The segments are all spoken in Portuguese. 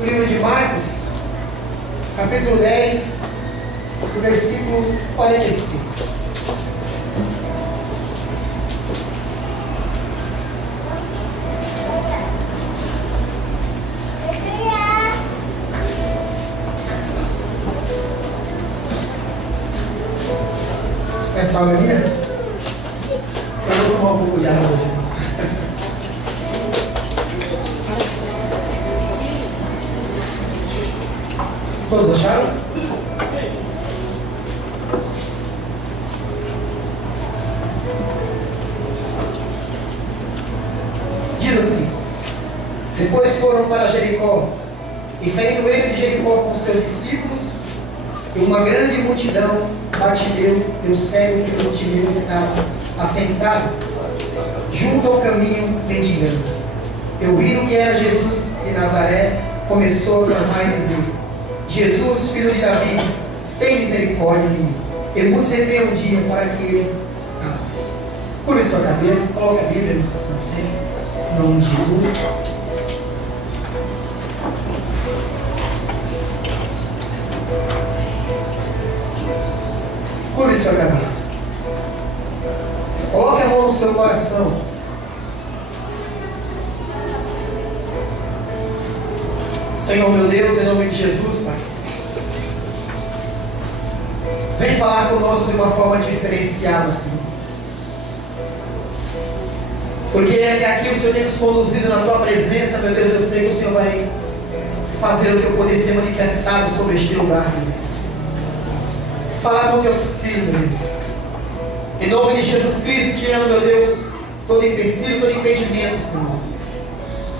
O livro de Marcos, capítulo 10, versículo 46. Essa água é minha? Eu vou tomar um pouco de água hoje. Todos acharam? Diz assim: depois foram para Jericó, e saindo ele de Jericó com seus discípulos, e uma grande multidão, Bartimeu, e o cego filho de Timeu estava assentado junto ao caminho, mendigando. Ouvindo que era Jesus de Nazaré, começou a clamar e dizer: Jesus, filho de Davi, tem misericórdia de mim. E muitos repreendiam para que ele calasse. Curve sua cabeça, coloque a Bíblia no centro, em nome de Jesus. Curve sua cabeça. Coloque a mão no seu coração. Senhor meu Deus, em nome de Jesus, Pai, vem falar conosco de uma forma diferenciada, Senhor. Porque até aqui o Senhor tem nos conduzido na Tua presença, meu Deus, eu sei que o Senhor vai fazer o Teu poder ser manifestado sobre este lugar, meu Deus. Falar com Teus filhos, meu Deus. Em nome de Jesus Cristo, tirando, meu Deus, todo empecilho, todo impedimento, Senhor.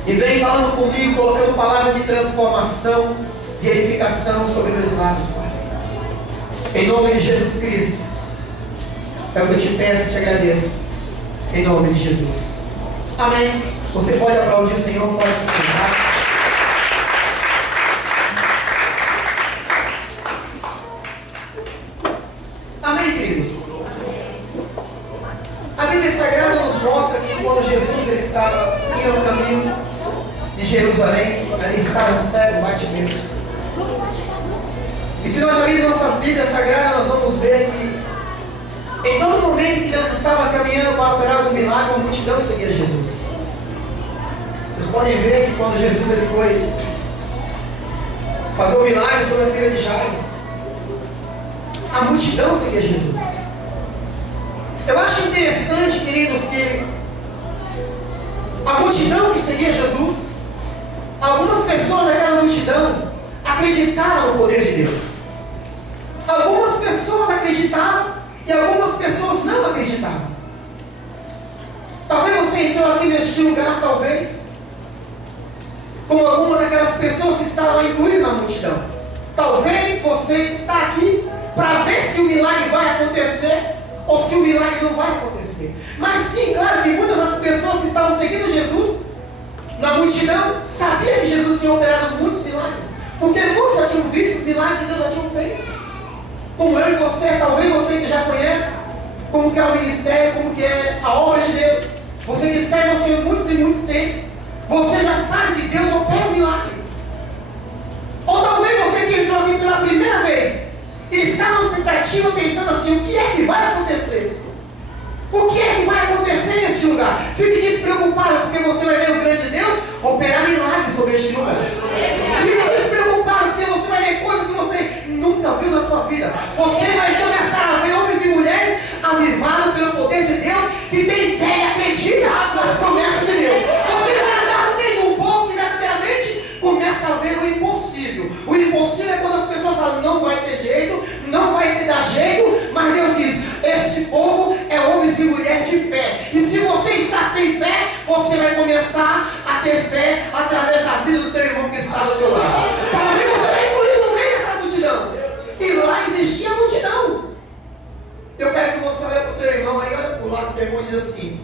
E vem falando comigo, colocando palavras de transformação, de edificação sobre meus lábios, Pai. Em nome de Jesus Cristo. É o que eu te peço e te agradeço. Em nome de Jesus. Amém. Você pode aplaudir o Senhor, pode se sentar. Amém, queridos? A Bíblia Sagrada nos mostra que quando Jesus ele estava indo no caminho de Jerusalém, ali estava o cego Bartimeu. E se nós abrirmos nossas Bíblias Sagradas, nós vamos ver que em todo momento que Deus estava caminhando para operar algum milagre, a multidão seguia Jesus. Vocês podem ver que quando Jesus ele foi fazer o milagre sobre a filha de Jairo, a multidão seguia Jesus. Eu acho interessante, queridos, que a multidão que seguia Jesus, algumas pessoas daquela multidão acreditaram no poder de Deus. Algumas pessoas acreditavam e algumas pessoas não acreditavam. Talvez você entrou aqui neste lugar, talvez, como alguma daquelas pessoas que estavam incluídas na multidão. Talvez você está aqui para ver se o milagre vai acontecer ou se o milagre não vai acontecer. Mas sim, claro que muitas das pessoas que estavam seguindo Jesus na multidão sabiam que Jesus tinha operado muitos milagres, porque muitos já tinham visto os milagres que Deus já tinha feito. Como eu e você, talvez você que já conhece como que é o ministério, como que é a obra de Deus. Você que serve ao Senhor muitos e muitos tempos, você já sabe que Deus opera um milagre. Ou talvez você que entrou aqui pela primeira vez e está na expectativa pensando assim: o que é que vai acontecer? O que é que vai acontecer nesse lugar? Fique despreocupado, porque você vai ver o grande Deus operar milagres sobre este lugar. Fique despreocupado, porque você vai ver coisas que você nunca viu na tua vida. Você vai começar a ver homens e mulheres avivados pelo poder de Deus, que tem fé e acredita nas promessas de Deus. Você vai andar no meio de um povo que verdadeiramente começa a ver o impossível. O impossível é quando as pessoas falam: não vai ter jeito, não vai ter dar jeito, mas Deus diz: esse povo é homens e mulheres de fé. E se você está sem fé, você vai começar a ter fé através da vida do teu irmão que está do teu lado. Talvez você vai incluir no meio dessa multidão. E lá existia a multidão. Eu quero que você olhe para o teu irmão aí, olha para o lado do teu irmão e diz assim: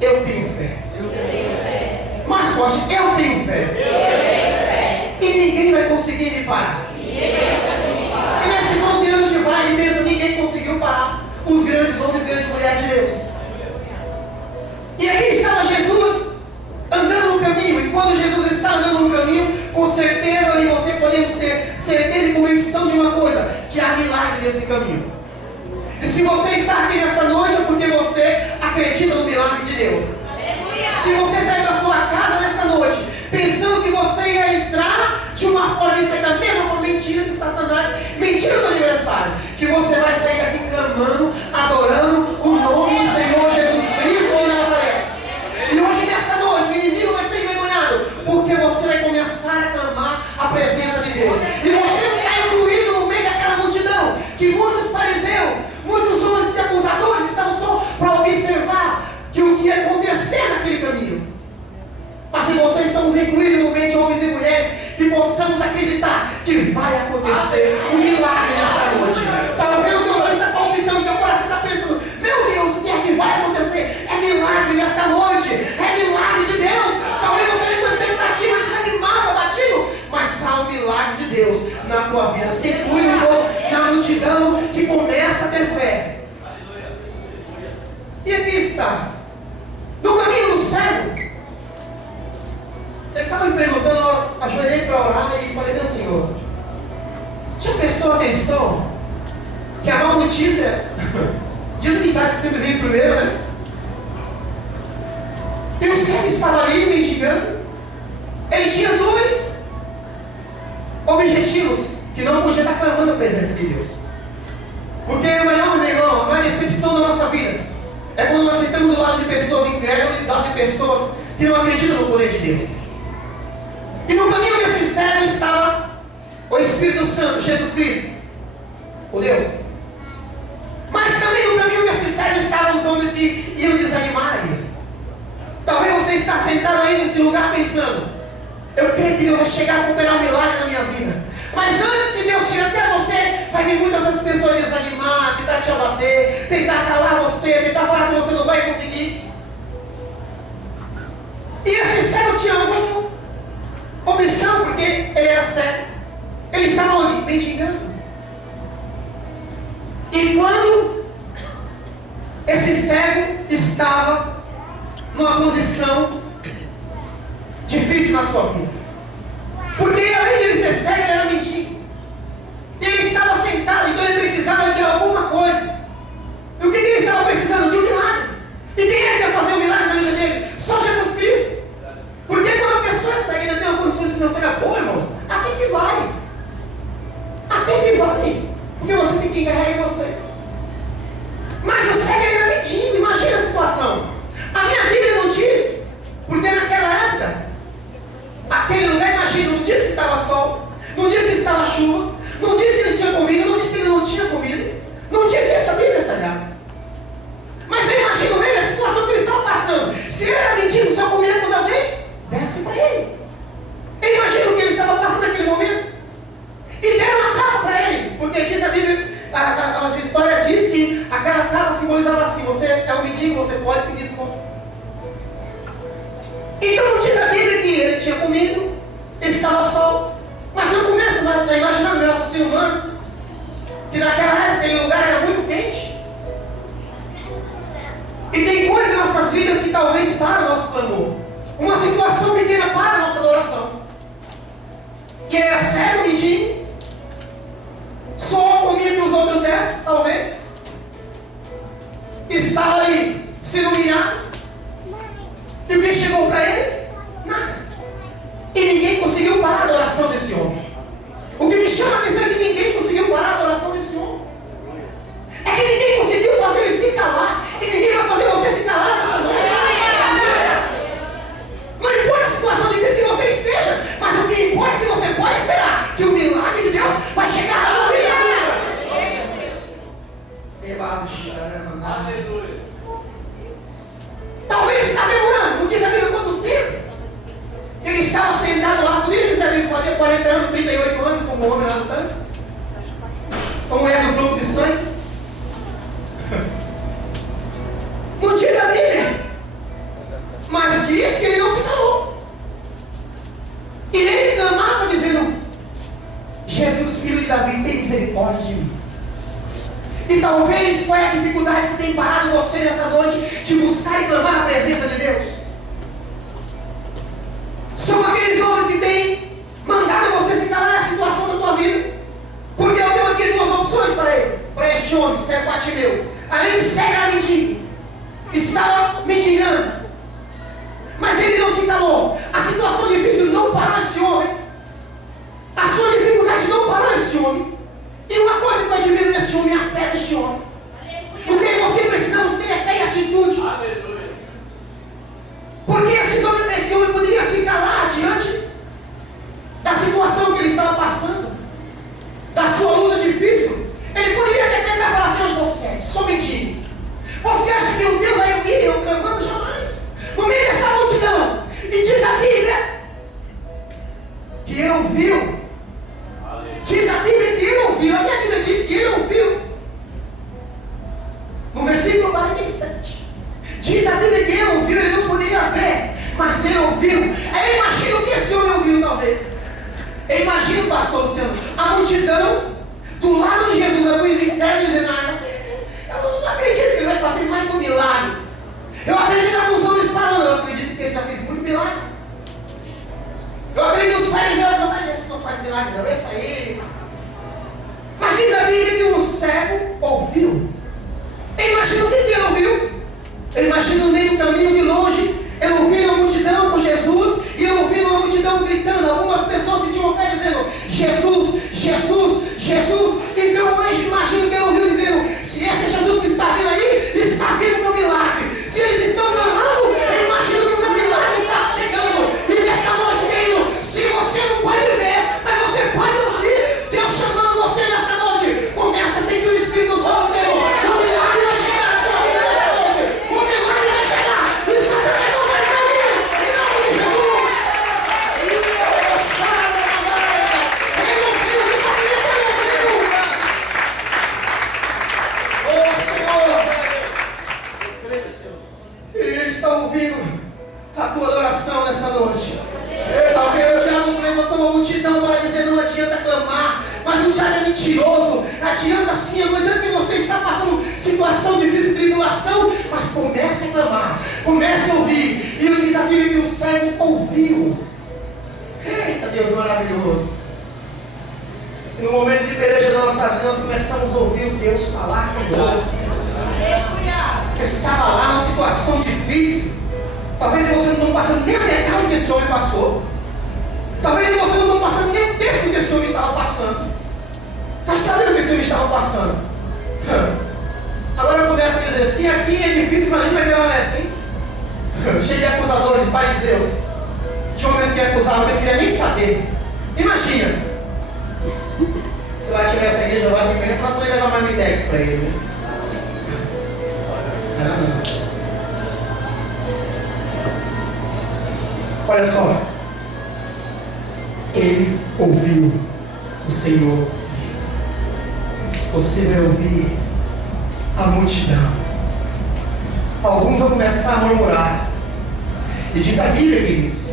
eu tenho fé. Eu tenho fé. Mais forte: eu tenho fé. Eu tenho fé. E ninguém vai conseguir me parar. E nesses 11 anos de vale mesmo, ninguém conseguiu parar os grandes homens e grandes mulheres de Deus. E aí estava Jesus andando no caminho. E quando Jesus está andando no caminho, com certeza eu e você podemos ter certeza e convicção de uma coisa, que há milagre nesse caminho. E se você está aqui nessa noite é porque você acredita no milagre de Deus. Se você sair da sua casa nessa noite pensando que você ia entrar de uma forma, isso é da mesma forma, mentira de Satanás, mentira do adversário, que você vai sair daqui clamando, adorando o nome do Senhor Jesus Cristo de Nazaré. E hoje nessa noite o inimigo vai ser envergonhado, porque você vai começar a clamar a presença de Deus. E você está incluído no meio daquela multidão, que muitos fariseus, muitos homens e acusadores estavam só para observar que o que ia acontecer naquele caminho. Mas se você estamos incluídos no meio de homens e mulheres, que possamos acreditar que vai acontecer um milagre nessa noite. Talvez o teu coração está palpitando, o teu coração está pensando, meu Deus, o que é que vai acontecer? É milagre nesta noite, é milagre de Deus. Talvez você tenha uma expectativa desanimada, abatido, mas há um milagre de Deus na tua vida. Se inclui na multidão que começa a ter fé. E aqui está, no caminho do cego. Eles estavam me perguntando, eu ajoelhei para orar e falei, meu Senhor, já prestou atenção que a má notícia diz o ditado que sempre vem primeiro, né? E o cego estava ali mendigando. Ele tinha dois objetivos, que não podia estar clamando a presença de Deus. Porque a maior, meu irmão, a maior decepção da nossa vida é quando nós sentamos do lado de pessoas incrédulas, do lado de pessoas que não acreditam no poder de Deus. E no caminho desse cego estava o Espírito Santo, Jesus Cristo, o Deus. Mas também no caminho desse cego estavam os homens que iam desanimar ele. Talvez você está sentado aí nesse lugar pensando, eu creio que Deus vai chegar a operar um milagre na minha vida. Mas antes que Deus chegue até você, vai vir muitas essas pessoas desanimar, tentar te abater, tentar calar você, tentar falar que você não vai conseguir. E esse cego tinha omissão, porque ele era cego. Ele estava onde? Mendigando. E quando esse cego estava numa posição difícil na sua vida, porque além de ele ser cego, ele era mendigo. E ele estava sentado, então ele precisava de alguma coisa. E o que ele estava precisando? De um milagre. E quem é que ia fazer o milagre na vida dele? Só Jesus Cristo. Porque quando a pessoa é cega e ainda tem uma condição financeira boa, irmãos, até que vai. Até que vai. Porque você tem que encarregar em você. Mas o cego ele era mendigo, imagina a situação. A minha Bíblia não diz, porque naquela época, aquele lugar, imagina, não diz que estava sol, não diz que estava chuva, não diz que ele tinha comida, não diz que ele não tinha comida. Não diz isso a Bíblia Sagrada. Mas eu imagino ele, a situação que ele estava passando. Se ele era mendigo, só comia quando alguém desse para ele. Eu imagino o que ele estava passando naquele momento. E deram uma capa para ele, porque diz a Bíblia, as histórias diz que aquela capa simbolizava assim: você é um mendigo, você pode pedir esmola. Então não diz a Bíblia que ele tinha comido, estava só. Mas eu começo a imaginar no meu raciocínio humano que naquela época aquele lugar era muito quente. E tem coisas em nossas vidas que talvez param o nosso clamor. Uma situação pequena para a nossa adoração. Que ele era cego, mendigo, só comia que os outros 10, talvez. Estava ali sendo humilhado. E o que chegou para ele? Nada. E ninguém conseguiu parar a adoração desse homem. O que me chama a atenção é que ninguém conseguiu parar a adoração desse homem. É que ninguém conseguiu fazer ele se calar. E ninguém vai fazer você se calar nessa noite. Não importa a situação difícil que você esteja, mas o que importa é que você pode esperar que o milagre de Deus vai chegar na tua vida. Talvez está demorando, não diz a Bíblia quanto tempo. Ele estava sentado lá, poderia dizer a Bíblia, fazia 40 anos, 38 anos, como o homem lá no tanque, como é do fluxo de sangue. Não diz a Bíblia, mas diz que ele não se calou. E ele clamava dizendo: Jesus, filho de Davi, tem misericórdia de mim. E talvez qual é a dificuldade que tem parado você nessa noite de buscar e clamar a presença de Deus? São aqueles homens que têm homem, cego Bartimeu, além de cego era mendigo, estava mendigando, mas ele não se calou. A situação difícil não parou este homem, a sua dificuldade não parou este homem. E uma coisa que vai dividir nesse homem é a fé deste homem. O que você precisamos ter é fé e atitude. Porque esse homem poderia se calar diante da situação que ele estava passando, da sua luta difícil. Ele poderia decretar para assim: eu sou cego, sou mendigo. Você acha que o Deus vai ouvir eu clamando? Jamais. No meio dessa multidão. E diz a Bíblia que ele ouviu. Diz a Bíblia que ele ouviu. A minha Bíblia diz que ele ouviu. No versículo 47. Diz a Bíblia que ele ouviu. Ele não poderia ver, mas ele ouviu. Eu imagino o que esse homem ouviu, talvez. Eu imagino, pastor Luciano, a multidão do lado de Jesus, alguns internos dizendo: eu não acredito que ele vai fazer mais um milagre. Eu acredito que alguns homens falando: eu acredito que ele já fez muito milagre. Eu acredito que os fariseus: mas esse não faz milagre não, esse aí. Mas diz a Bíblia que o cego ouviu. Imagina o que ele ouviu. Ele imagina no meio do caminho, de longe, ele ouviu a multidão com Jesus, e ele ouviu a multidão gritando, algumas pessoas que tinham fé dizendo: Jesus, Jesus, Jesus. Então hoje imagino que ele ouviu dizendo: se esse é Jesus que está vindo aí, está vindo o meu milagre. Se eles estão clamando, eu imagino que o meu milagre está chegando. E nesta noite, querido, se você não pode ver, mas você pode ouvir Deus chamando você nesta noite, começa a sentir o Espírito Santo dele. O milagre vai chegar na tua vida nesta noite. O milagre vai chegar. E Satanás não vai cair. Em nome de Jesus. Ele ouviu, diz a Bíblia que ele ouviu. Ele está ouvindo a tua adoração nessa noite. Talvez o diabo se levantou uma multidão para dizer: não adianta clamar. Mas o diabo é mentiroso. Adianta sim, não adianta que você está passando situação difícil, tribulação, mas comece a clamar, comece a ouvir. E diz a Bíblia que o cego ouviu. Eita, Deus maravilhoso. E no momento de peleja das nossas vidas, nós começamos a ouvir o Deus falar conosco. Estava lá numa situação difícil. Talvez você não esteja passando nem a metade do que esse homem passou. Talvez você não esteja passando nem o terço do que esse homem estava passando. Mas sabendo o que esse homem estava passando? Agora começa a dizer: se aqui é difícil, imagina que não é, hein? Cheio de acusadores, de fariseus, de homens que acusavam, que não queria nem saber. Imagina, se lá tiver essa igreja lá, que pensa, lá tu ia levar mais 10 para ele, né? Olha só, ele ouviu, o Senhor viu. Você vai ouvir a multidão. Alguns vão começar a murmurar. E diz a Bíblia, queridos,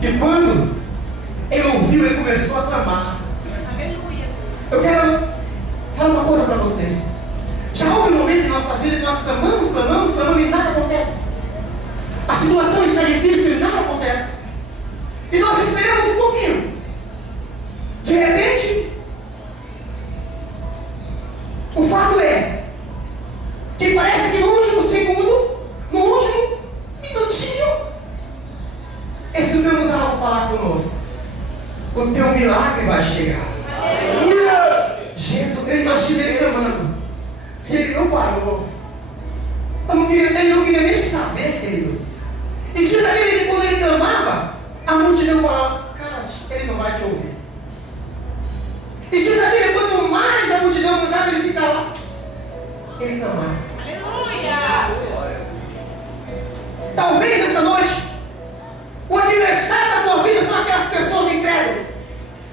que quando ele ouviu, ele começou a clamar. Eu quero falar uma coisa para vocês. Já houve um momento em nossas vidas que nós clamamos e nada acontece. A situação está difícil e nada acontece. E nós esperamos um pouquinho. De repente, o fato é que parece que no último segundo, no último minutinho, escutamos algo falar conosco: o teu milagre vai chegar. Jesus, eu imagino ele clamando. E ele não parou. Ele não queria nem saber, queridos. E diz a Bíblia que quando ele clamava, a multidão falava: cala-te, ele não vai te ouvir. E diz a Bíblia, quanto mais a multidão mandava ele se calar, ele clamava. Aleluia! Talvez essa noite, o adversário da tua vida são aquelas pessoas incrédulas.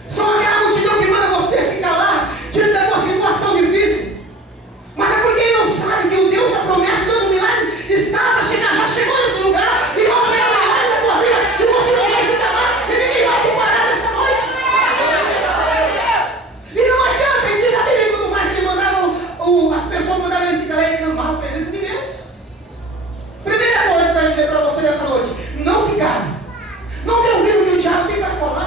São aquela multidão que manda você se calar diante da tua situação difícil. Mas é porque ele não sabe que o Deus da promessa, Deus do milagre, está para chegar, já chegou nesse lugar e vai operar o milagre da tua vida. E você não vai se calar e ninguém vai te parar nessa noite. E não adianta, ele diz a Bíblia, quanto mais ele mandava, as pessoas mandavam ele se calar, ele clamava a presença de Deus. Primeira coisa que eu quero dizer para você nessa noite: não se cale. Não tenha ouvido o que o diabo tem para falar.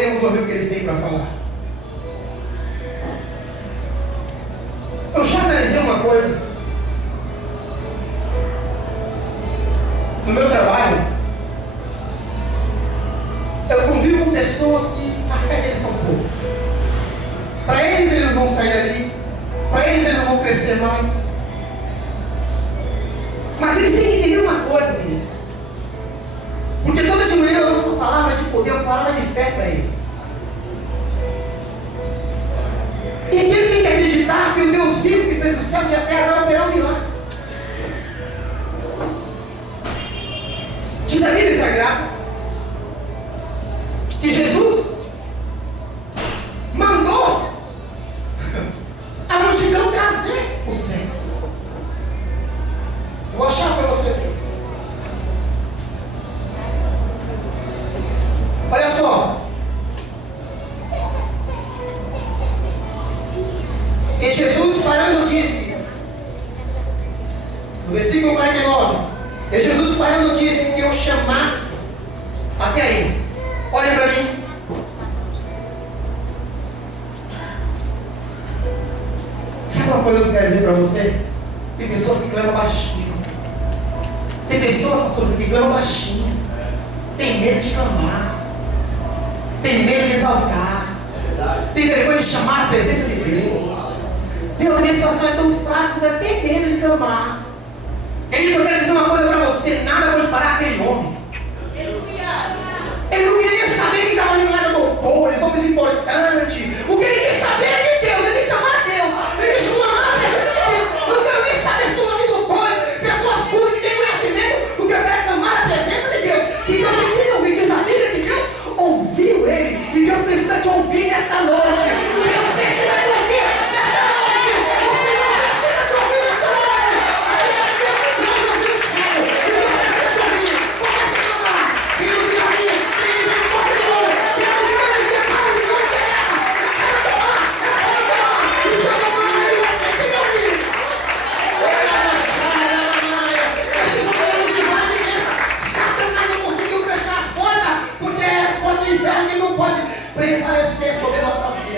podemos ouvir o que eles têm para falar. Eu já analisei uma coisa. No meu trabalho, eu convivo com pessoas que a fé deles são poucas. Para eles não vão sair dali. Para eles não vão crescer mais. Mas eles têm que entender uma coisa, Vinícius. Porque toda de manhã eu lanço palavra de poder, uma palavra de fé para eles. E ele tem que acreditar que o Deus vivo que fez os céus e a terra vai operar um milagre. Diz a Bíblia Sagrada que Jesus mandou a multidão trazer o céu. Vou achar para você aqui. Olha só. E Jesus parando disse, no versículo 49, e Jesus parando disse que eu chamasse até aí. Olha para mim. Sabe uma coisa que eu quero dizer para você? Tem pessoas que clamam baixinho. Tem pessoas, pastor, que clamam baixinho. Tem medo de clamar. Tem medo de exaltar. Tem vergonha de chamar a presença de Deus. Deus, a minha situação é tão fraca que eu tenho medo de clamar. Ele eu quero dizer uma coisa para você: nada pode parar aquele homem. Ele não queria nem saber quem estava ali lá da doutores, homens importantes. O que ele quis saber é de Deus. Ele quis clamar a Deus. Ele quis clamar a presença de Deus. Eu não quero nem saber se estou lá de doutores, pessoas puras que têm conhecimento. O que eu quero é clamar a presença de Deus. Que Deus não tem que ouvir. Diz a Bíblia que Deus ouviu ele. E Deus precisa te ouvir nesta noite. Deus precisa te ouvir nesta noite. O Senhor precisa te ouvir nesta noite. A Bíblia diz que Deus ouviu o céu. E Deus precisa te ouvir. Comece a clamar. Filhos de Davi, tem misericórdia de novo. E a multidão dizia: Pai, não interessa. É para clamar. O Senhor vai clamar e vai ter que me ouvir. Esses homens de vara de mesa. Satanás não conseguiu fechar as portas, porque é as portas do inferno que não pode prevalecer sobre a nossa vida.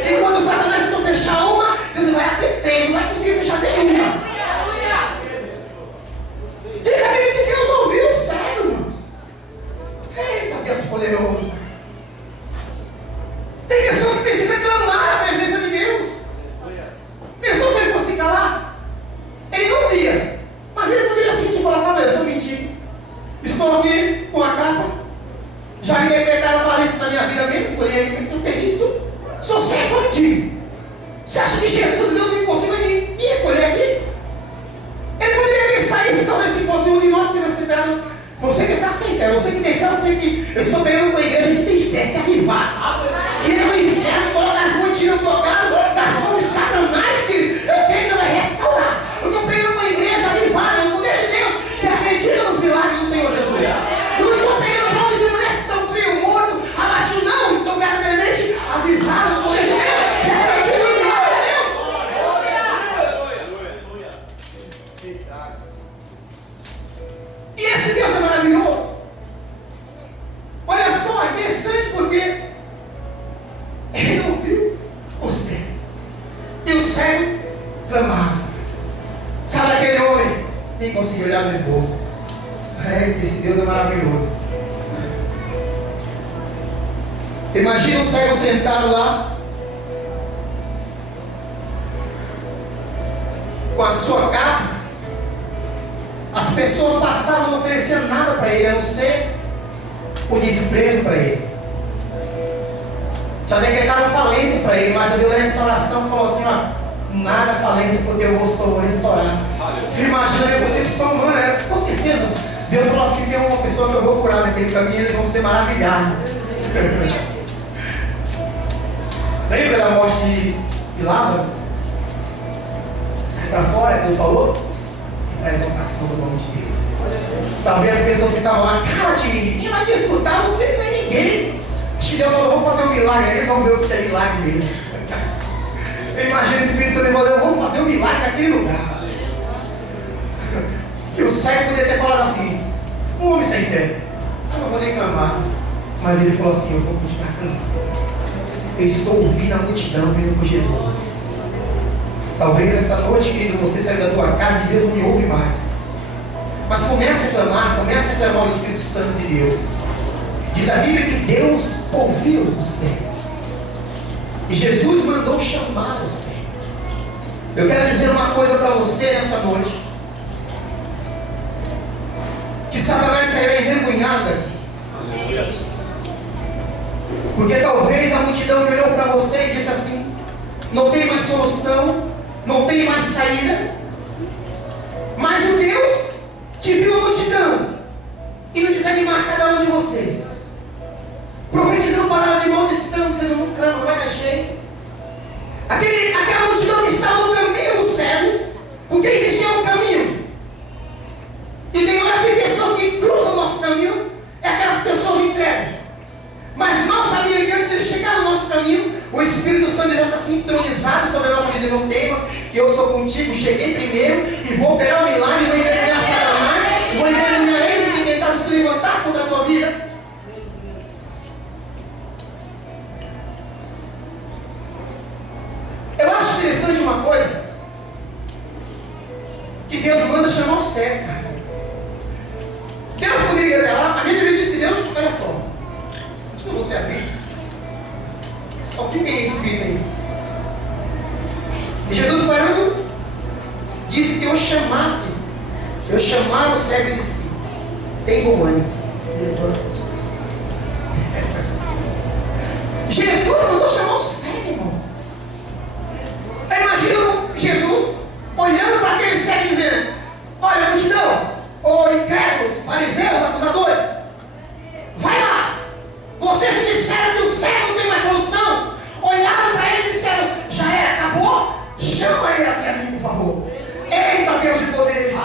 E quando Satanás tentou fechar uma, Deus vai abrir três, não vai conseguir fechar nenhuma. Diz a Bíblia que Deus ouviu o cego, irmãos. Eita, Deus poderoso. Tem pessoas que precisam clamar a presença de Deus. Pensou se ele fosse calar? Ele não via, mas ele poderia sentir e falar: calma, eu sou mendigo. Estou aqui com a capa. Já me decretaram falência na minha vida mesmo, porém eu perdi tudo. Sou cego, sou mendigo. Você acha que Jesus, Deus, é impossível de me recolher aqui? Ele poderia pensar isso, talvez se fosse um de nós que tivesse tentado. Você que está sem fé, você que tem fé, eu sei que eu estou pregando uma igreja que tem fé, que é avivada. Que ele no inferno coloca as mãos, tira o tocado das mãos de Satanás e diz: eu creio que ele vai restaurar. Eu estou pregando uma igreja avivada no poder de Deus, que acredita nos milagres do Senhor Jesus. Eu não estou pregando para homens e mulheres que estão frios, mortos, abatidos, não. Estou verdadeiramente avivados no poder de Deus, que acreditam no milagre de Deus. E esse Deus é maravilhoso. Olha só, é interessante porque ele ouviu o cego. E o cego clamava. Sabe aquele homem? Nem conseguiu olhar no esboço. Esse Deus é maravilhoso. Imagina o cego sentado lá, com a sua capa. As pessoas passavam e não ofereciam nada para ele, a não ser o desprezo para ele. Já decretaram falência para ele, mas o Deus da restauração falou assim: ó, nada falência, porque eu vou restaurar. Imagina a reconcepção humana, né? Com certeza. Deus falou assim: tem uma pessoa que eu vou curar naquele caminho, eles vão ser maravilhados. Lembra da morte de Lázaro? Sai para fora, Deus falou. A exaltação do nome de Deus. Talvez as pessoas que estavam lá: cara, ninguém vai te escutar, você não é ninguém. Acho que Deus falou: vou fazer um milagre. Eles vão ver o que é milagre mesmo. Eu imagino o Espírito Santo falando: eu vou fazer um milagre naquele lugar. Que o cego poderia ter falado assim: um homem sem fé, eu não vou nem clamar. Mas ele falou assim: eu vou continuar clamando. Eu estou ouvindo a multidão vindo por Jesus. Talvez essa noite, querido, você saia da tua casa e Deus não me ouve mais. Mas comece a clamar o Espírito Santo de Deus. Diz a Bíblia que Deus ouviu o cego. E Jesus mandou chamar o cego. Eu quero dizer uma coisa para você nessa noite. Que Satanás sairá envergonhado daqui. Porque talvez a multidão que olhou para você e disse assim: não tem mais solução, não tem mais saída. Mas o Deus que viu a multidão e não desanimar cada um de vocês, profetizando palavra de maldição, dizendo: não clama, não vai dar jeito. Aquela multidão que estava no caminho do cego, porque existia um caminho. E tem hora que pessoas que cruzam o nosso caminho, é aquelas pessoas entregam. Mas mal sabia que antes de ele chegar no nosso caminho, o Espírito Santo já está sintonizado sobre a nossa vida. Não temas, que eu sou contigo, cheguei primeiro e vou operar o milagre, vou envergonhar Satanás, vou envergonhar ele que tem tentado se levantar contra a tua vida. Eu acho interessante uma coisa, que Deus manda chamar o cego, cara. Deus poderia ir lá, a Bíblia diz que Deus, olha só, não precisa você abrir, só fica aí escrito aí. E Jesus parando, disse que eu chamava o cego e disse: tem bom ânimo, levanta. Jesus mandou chamar o cego, irmãos. Imagina Jesus olhando para aquele cego e dizendo: olha, multidão, incrédulos, fariseus, acusadores, vai lá, vocês que disseram que o cego não tem mais solução, olharam para ele e disseram: já era, acabou? Chama ele aqui a mim, por favor. Eita, Deus de poder!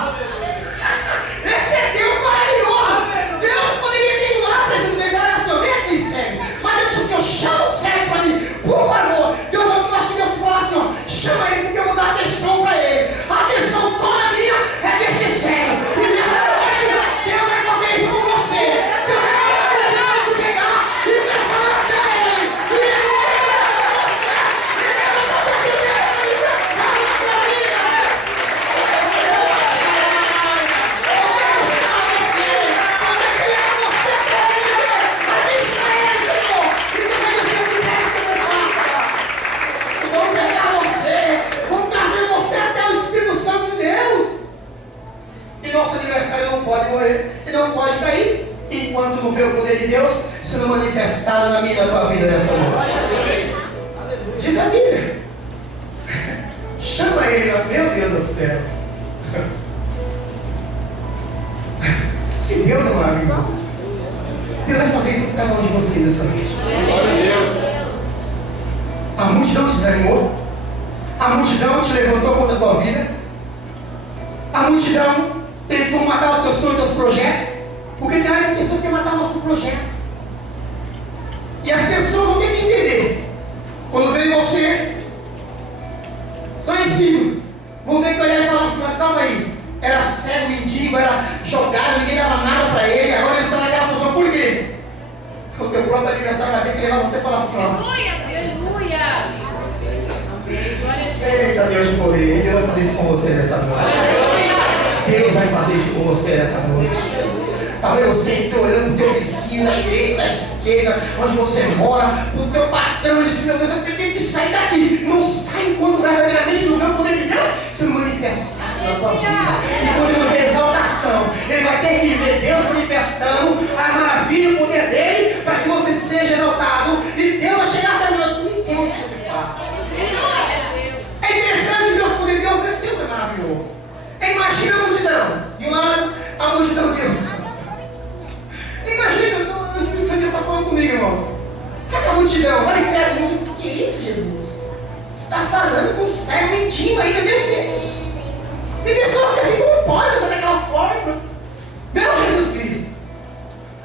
Esse é Deus maravilhoso. Deus poderia ter ido lá para ele declaração: vem aqui, cego. Mas Deus disse assim: eu chamo o cego para mim, por favor. Deus, eu acho que Deus falou assim: ó, chama ele porque eu vou dar atenção para ele. A atenção toda minha é desse cego. E nessa noite, Deus vai fazer isso com você. Deus vai mandar a multidão te pegar e levar até ele. E ele vai fazer você. E pelo poder de Deus, ele vai estar na tua vida. Eu vou chamar você. Quando é que leva você para ele dizer: aqui está ele, Senhor. E Deus vai dizer: o que é que você faça? Vão pegar você, vão trazer você até o Espírito Santo de Deus. E nosso adversário não pode morrer e não pode cair enquanto não vê o poder de Deus sendo manifestado na minha e na tua vida nessa noite. Diz a Bíblia. Chama ele, meu Deus do céu. Se Deus é maravilhoso, Deus vai fazer isso com cada um de vocês essa noite. A multidão te desanimou, a multidão te levantou contra a tua vida, a multidão tentou matar os teus sonhos, os teus projetos, porque tem hora que pessoas querem matar o nosso projeto. E as pessoas vão ter que entender, quando vem você lá em cima, vão ter que olhar e falar assim: mas calma aí, era cego, mendigo, era jogado, ninguém dava nada para ele, agora ele está naquela posição. Por quê? O teu próprio adversário vai ter que levar você e falar assim: ó, aleluia! eita, Deus de poder, Deus vai fazer isso com você nessa noite. Deus vai fazer isso com você nessa noite. Talvez você entrou olhando para o teu vizinho, da direita, da esquerda, onde você mora, para o teu patrão, e disse: meu Deus, eu tenho que sair daqui. Não sai enquanto verdadeiramente não vê o poder de Deus se manifestar na tua vida. E quando não vê exaltação, ele vai ter que ver Deus manifestando a maravilha e o poder dele, para que você seja exaltado. E Deus vai chegar até o meu: me quer que eu te faça. É interessante Deus poder, Deus é maravilhoso. Imagina a multidão, de um lado a multidão de outro. Imagina, o Espírito Santo está falando comigo, irmãos. A multidão, vai em pé do mundo. O que é isso, Jesus? Você está falando com um cego mendigo ainda, meu Deus. Tem pessoas que assim, como pode usar daquela forma? Meu Jesus Cristo.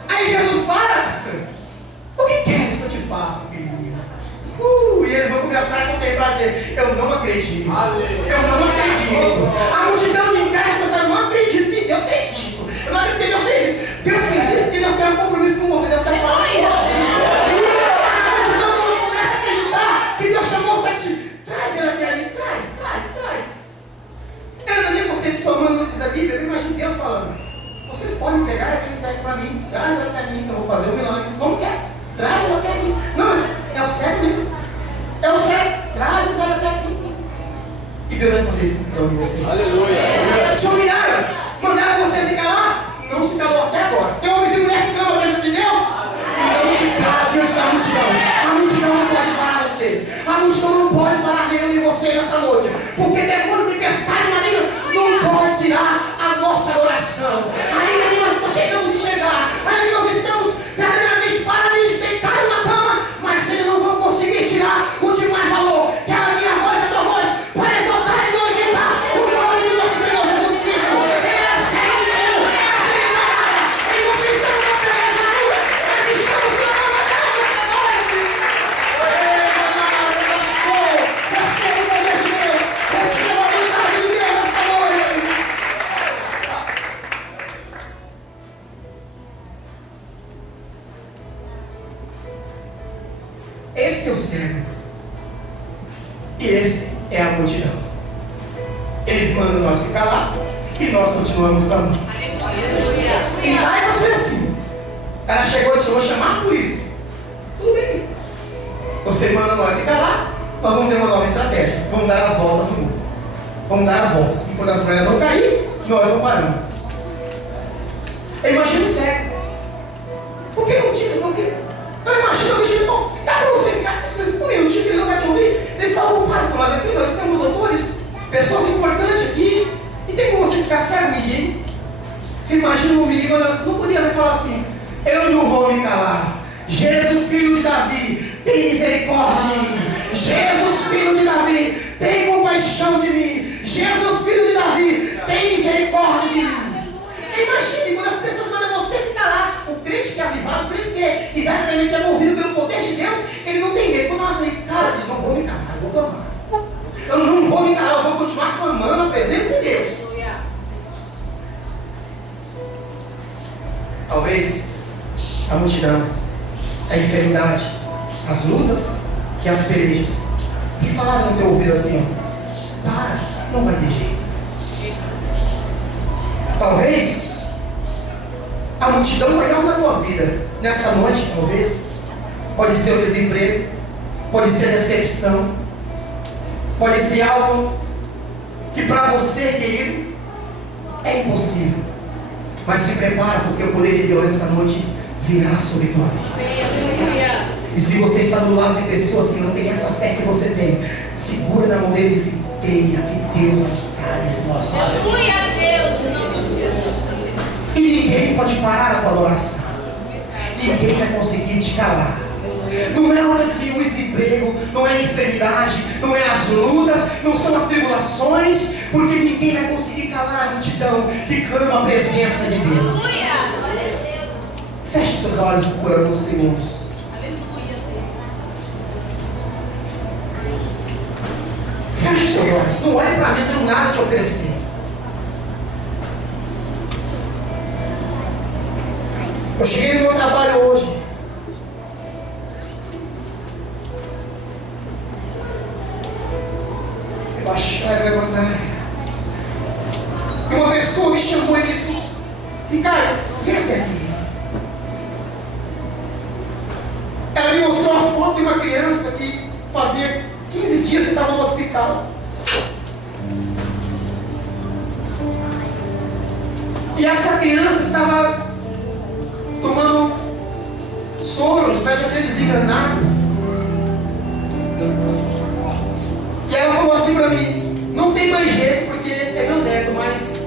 Aí Jesus para. O que queres que eu te faça, querido? E eles vão começar a contemplar e dizer: eu não acredito. Eu não acredito. A multidão de cara começar: eu não acredito que Deus fez isso. Eu não acredito que Deus fez isso. Deus fez isso porque Deus quer um compromisso com você. Deus quer falar com você. vocês podem pegar aquele cego para mim, traz ela até mim, que eu vou fazer o milagre. Como que é? Traz ela até mim. Não, mas é o cego mesmo. É o cego, traz o cego até aqui. E Deus vai fazer isso com cada um de vocês. Aleluia. Te humilharam, mandaram você se calar, não se calou até agora. Tem homens e mulheres que clamam a presença de Deus, não te cala diante da multidão. A multidão não pode parar vocês. A multidão não pode parar nem eu e você nessa noite. Porque demônio, tempestade maligna não pode tirar a nossa oração. Ainda que nós conseguimos enxergar, ainda que nós estamos verdadeiramente paralíticos, deitados na cama, mas eles não vão conseguir tirar o de mais valor, que é a minha voz e a tua voz, para exaltar e glorificar o nome de nosso Senhor Jesus Cristo. Ele era cego de Deus, mas ele não nada. E vocês estão com a peleja na rua, mas estamos clamando a Deus nessa noite. Receba o poder de Deus, receba a vontade de Deus nesta noite. Este é o cego. E este é a multidão. Eles mandam nós ficar lá e nós continuamos clamando. Em Taipas foi assim. Ela chegou e disse: eu vou chamar a polícia. Tudo bem. Você manda nós ficar lá, nós vamos ter uma nova estratégia. Vamos dar as voltas no mundo. Vamos dar as voltas. Enquanto as mulheres não caírem, nós não paramos. Eu imagino o cego. Por que não diz? Porque eu imagino o bicho. Dá para você ficar vocês põem o tipo, ele não vai te ouvir. Eles estão ocupados com nós aqui. Nós temos doutores, pessoas importantes aqui. E tem como você ficar cego, me diga? Imagina o menino, não podia falar assim: eu não vou me calar. Jesus, filho de Davi, tem misericórdia de mim. Jesus, filho de Davi, tem compaixão de mim. Jesus, filho de Davi, tem misericórdia de mim. Imagine quando as pessoas mandam você se calar. O crente que é avivado, o crente que verdadeiramente é movido pelo poder de Deus, ele não tem medo. Quando nós falamos, cara, eu não vou me calar, eu vou clamar. Eu não vou me calar, eu vou continuar clamando a presença de Deus. Talvez a multidão, a enfermidade, as lutas e as pelejas, e falaram no teu ouvido assim: para, não vai ter jeito. Talvez a multidão maior da tua vida nessa noite, talvez, pode ser o desemprego, pode ser a decepção, pode ser algo que para você, querido, é impossível. Mas se prepara, porque o poder de Deus esta noite virá sobre a tua vida. E se você está do lado de pessoas que não têm essa fé que você tem, segura na mão dele e diz: creia que Deus vai estar nesse nosso lado. Aleluia a Deus, em nome de Jesus. E ninguém pode parar a tua adoração. Ninguém vai conseguir te calar. Não é o desemprego, não é a enfermidade, não é as lutas, não são as tribulações, porque ninguém vai conseguir calar a multidão que clama a presença de Deus. Feche seus olhos por alguns segundos. Feche seus olhos, não olhe para mim, eu não tenho nada a te oferecer. Eu cheguei no meu trabalho hoje. E uma pessoa me chamou e disse: Ricardo, vem até aqui. Ela me mostrou a foto de uma criança que fazia 15 dias que estava no hospital. E essa criança estava tomando soro, os médicos tinham desenganado. E ela falou assim para mim: não tem mais jeito, porque é meu neto, mas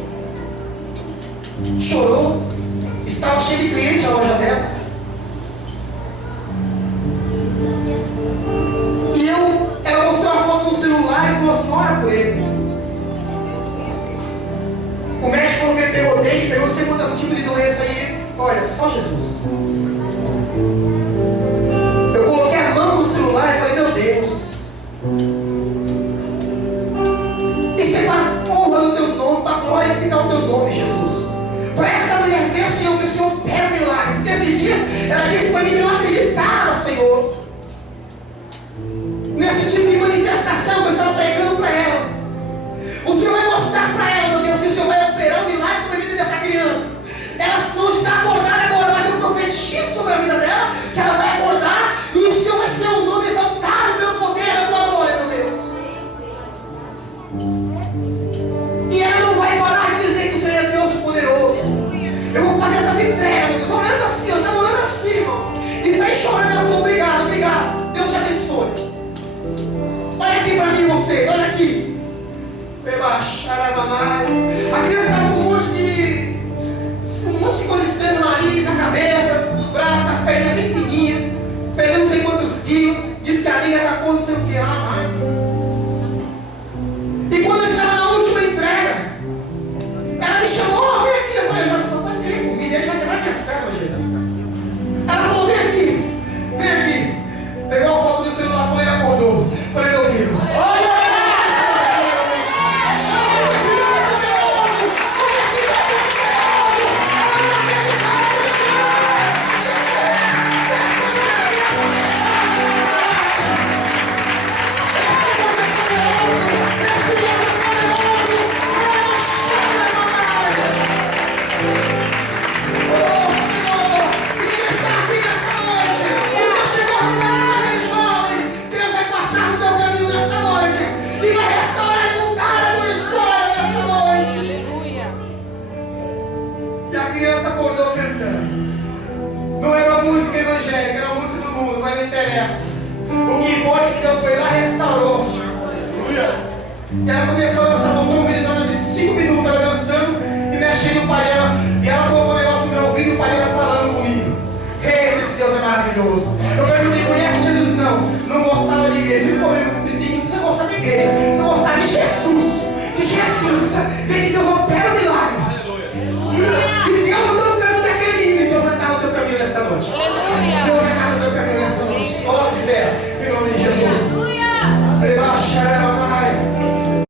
chorou. Estava cheio de cliente a loja dela. E ela mostrou a foto no celular e falou assim: ora por ele. O médico falou que ele pegou dengue, pegou não sei quantos tipos de doença aí. Olha, só Jesus. Eu coloquei a mão no celular e falei: meu Deus. Isso é para a honra do teu nome, para glorificar o teu nome, Jesus. Para essa mulher ver, Senhor, que o Senhor opera milagre. Porque esses dias ela disse para mim que não acreditava, Senhor, nesse tipo de manifestação que eu estava pregando para ela. O Senhor vai mostrar para ela, meu Deus, que o Senhor vai operar um milagre sobre a vida dessa criança. criança acordou cantando. Não era uma música evangélica, era uma música do mundo, mas não interessa. O que importa é que Deus foi lá e restaurou. E ela começou a dançar, mostrou um vídeo para nós de 5 minutos, ela dançando e mexendo no pai dela. E ela colocou um negócio no meu ouvido e o pai dela falando comigo. Esse Deus é maravilhoso. Eu perguntei, conhece Jesus? Não. Não gostava de igreja. Não precisa gostar de igreja. Precisa gostar de Jesus. De Jesus. Precisa ver que Deus opera o milagre. E Deus não está no caminho daquele menino. E Deus vai estar no teu caminho nesta noite. Deus